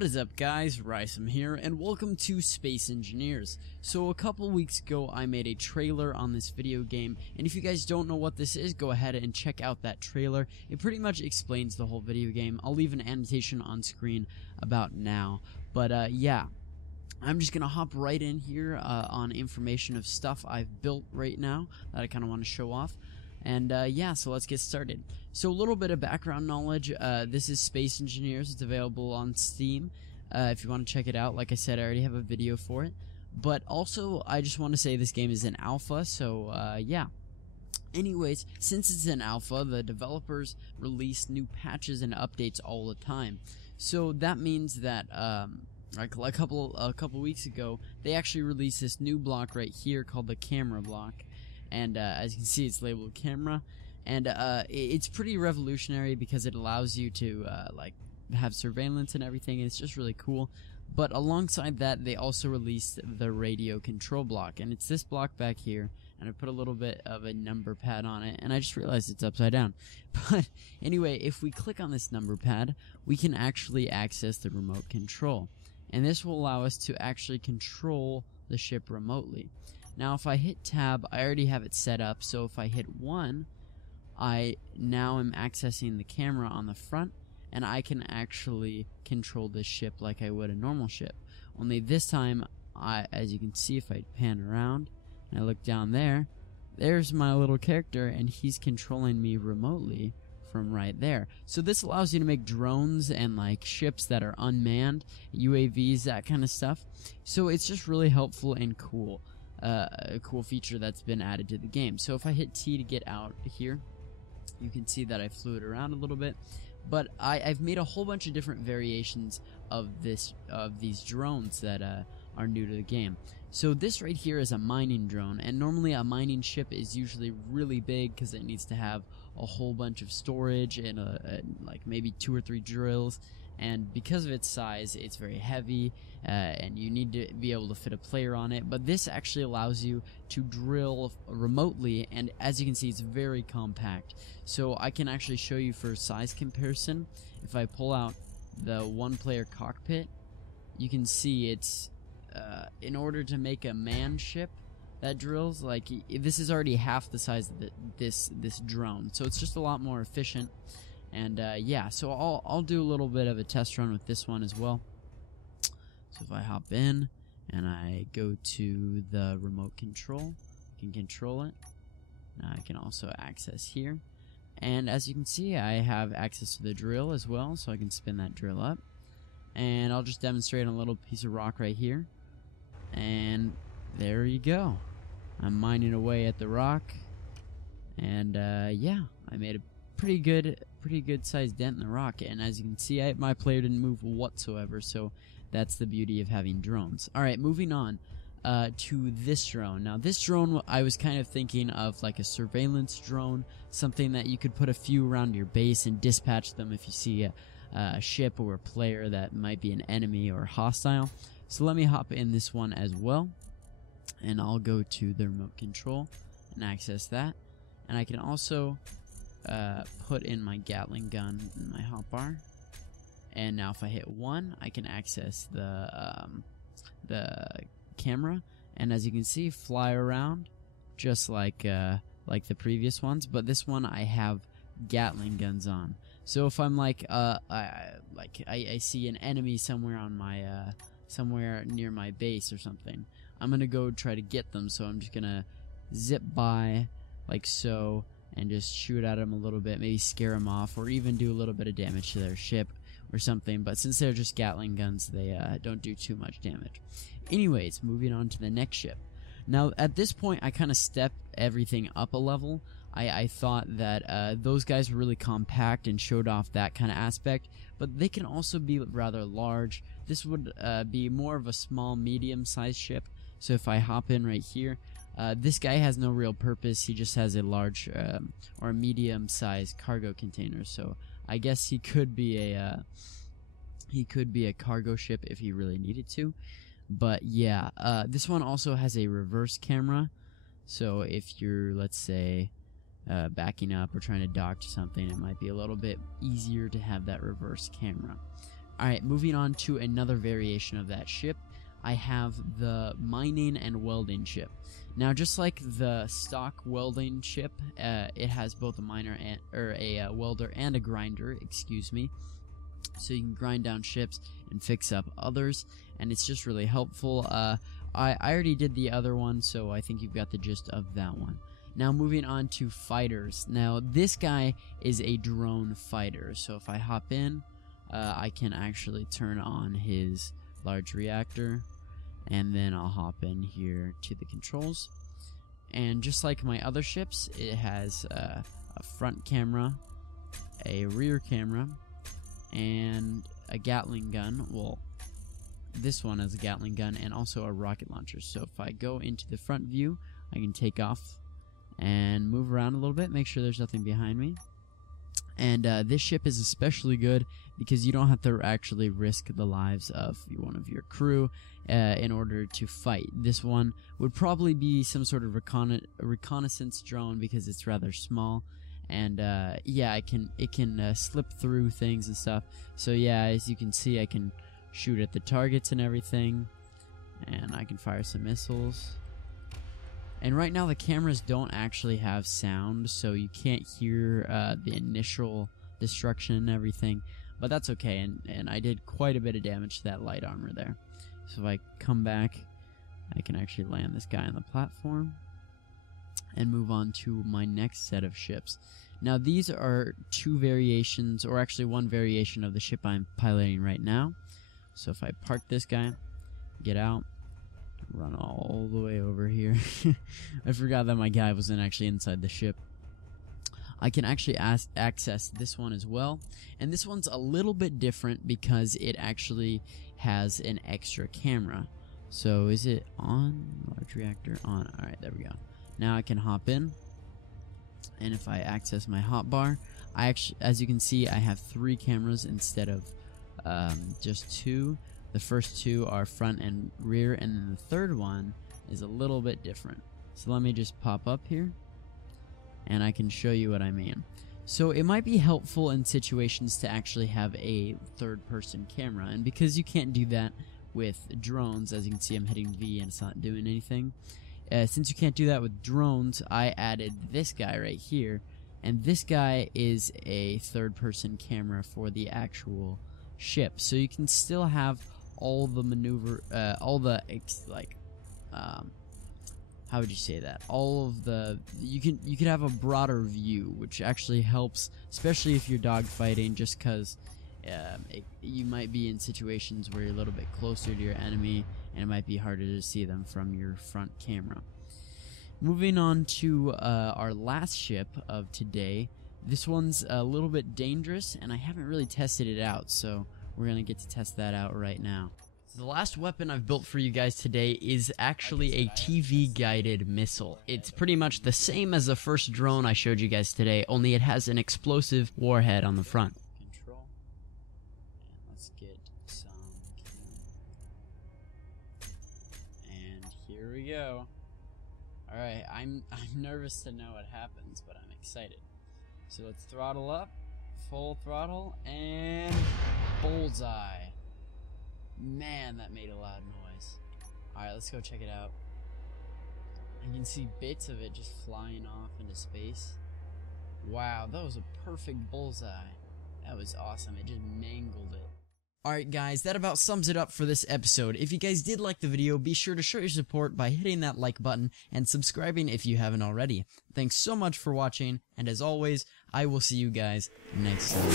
What is up, guys? RySome here, and welcome to Space Engineers. So a couple weeks ago I made a trailer on this video game, and if you guys don't know what this is, go ahead and check out that trailer. It pretty much explains the whole video game. I'll leave an annotation on screen about now, but yeah. I'm just gonna hop right in here on information of stuff I've built right now that I kind of want to show off. And yeah, so let's get started. So a little bit of background knowledge. This is Space Engineers. It's available on Steam if you want to check it out. Like I said, I already have a video for it. But also, I just want to say this game is in alpha, so yeah. Anyways, since it's in alpha, the developers release new patches and updates all the time. So that means that like a couple weeks ago, they actually released this new block right here called the camera block. And as you can see, it's labeled camera, and it's pretty revolutionary because it allows you to like have surveillance and everything, and it's just really cool. But alongside that, they also released the radio control block, and it's this block back here, and I put a little bit of a number pad on it, and I just realized it's upside down. But anyway, if we click on this number pad, we can actually access the remote control, and this will allow us to actually control the ship remotely. Now if I hit tab, I already have it set up, so if I hit 1, I now am accessing the camera on the front, and I can actually control this ship like I would a normal ship. Only this time, as you can see, if I pan around and I look down there, there's my little character, and he's controlling me remotely from right there. So this allows you to make drones and like ships that are unmanned, UAVs, that kind of stuff. So it's just really helpful and cool. A cool feature that's been added to the game. So if I hit T to get out here, you can see that I flew it around a little bit. But I've made a whole bunch of different variations of these drones that are new to the game. So this right here is a mining drone, and normally a mining ship is usually really big because it needs to have a whole bunch of storage and like maybe 2 or 3 drills. And because of its size, it's very heavy, and you need to be able to fit a player on it. But this actually allows you to drill remotely, and as you can see, it's very compact. So I can actually show you for size comparison. If I pull out the one-player cockpit, you can see it's, in order to make a manned ship that drills, like, this is already half the size of this drone. So it's just a lot more efficient. And yeah, so I'll do a little bit of a test run with this one as well. So if I hop in and I go to the remote control, I can control it. Now I can also access here. And as you can see, I have access to the drill as well, so I can spin that drill up. And I'll just demonstrate on a little piece of rock right here. And there you go. I'm mining away at the rock. And yeah, I made a pretty good sized dent in the rock, and as you can see, my player didn't move whatsoever, so that's the beauty of having drones. Alright, moving on to this drone. Now this drone, I was kind of thinking of like a surveillance drone, something that you could put a few around your base and dispatch them if you see a ship or a player that might be an enemy or hostile. So let me hop in this one as well, and I'll go to the remote control and access that, and I can also put in my Gatling gun in my hotbar, and now if I hit 1, I can access the camera, and as you can see, fly around just like the previous ones. But this one I have Gatling guns on, so if I'm like I see an enemy somewhere on my somewhere near my base or something, I'm gonna go try to get them. So I'm just gonna zip by like so, and just shoot at them a little bit, maybe scare them off, or even do a little bit of damage to their ship or something. But since they're just Gatling guns, they don't do too much damage. Anyways, moving on to the next ship. Now at this point, I kind of stepped everything up a level. I thought that those guys were really compact and showed off that kind of aspect, but they can also be rather large. This would be more of a small, medium-sized ship. So if I hop in right here, this guy has no real purpose. He just has a large or a medium-sized cargo container. So I guess he could be a cargo ship if he really needed to. But yeah, this one also has a reverse camera. So if you're, let's say, backing up or trying to dock to something, it might be a little bit easier to have that reverse camera. Alright, moving on to another variation of that ship. I have the mining and welding ship. Now, just like the stock welding ship, it has both a miner and a welder and a grinder, excuse me. So you can grind down ships and fix up others, and it's just really helpful. I already did the other one, so I think you've got the gist of that one. Now, moving on to fighters. Now, this guy is a drone fighter, so if I hop in, I can actually turn on his large reactor, and then I'll hop in here to the controls. And just like my other ships, it has a front camera, a rear camera, and a Gatling gun. Well, this one has a Gatling gun and also a rocket launcher. So if I go into the front view, I can take off and move around a little bit, make sure there's nothing behind me. And this ship is especially good because you don't have to actually risk the lives of one of your crew in order to fight. This one would probably be some sort of reconnaissance drone because it's rather small. And yeah, it can slip through things and stuff. So yeah, as you can see, I can shoot at the targets and everything, and I can fire some missiles. And right now the cameras don't actually have sound, so you can't hear the initial destruction and everything, but that's okay. And I did quite a bit of damage to that light armor there. So if I come back, I can actually land this guy on the platform and move on to my next set of ships. Now, these are two variations, or actually one variation of the ship I'm piloting right now. So if I park this guy, get out, run all the way over here. I forgot that my guy wasn't actually inside the ship. I can actually access this one as well. And this one's a little bit different because it actually has an extra camera. So is it on? Large reactor on. Alright, there we go. Now I can hop in. And if I access my hotbar, I actually, as you can see, I have 3 cameras instead of just 2. The first 2 are front and rear, and then the third one is a little bit different. So let me just pop up here, and I can show you what I mean. So it might be helpful in situations to actually have a third-person camera, and because you can't do that with drones, as you can see I'm hitting V and it's not doing anything. Since you can't do that with drones, I added this guy right here, and this guy is a third-person camera for the actual ship. So you can still have all the maneuver, how would you say that? All of the, you could have a broader view, which actually helps, especially if you're dogfighting, just because you might be in situations where you're a little bit closer to your enemy, and it might be harder to see them from your front camera. Moving on to our last ship of today. This one's a little bit dangerous, and I haven't really tested it out, so we're going to get to test that out right now. The last weapon I've built for you guys today is actually a TV-guided missile. It's pretty much the same as the first drone I showed you guys today, only it has an explosive warhead on the front. Control. And let's get some. And here we go. Alright, I'm nervous to know what happens, but I'm excited. So let's throttle up, full throttle, and bullseye. Man, that made a loud noise. Alright, let's go check it out. You can see bits of it just flying off into space. Wow, that was a perfect bullseye. That was awesome. It just mangled it. Alright guys, that about sums it up for this episode. If you guys did like the video, be sure to show your support by hitting that like button and subscribing if you haven't already. Thanks so much for watching, and as always, I will see you guys next time.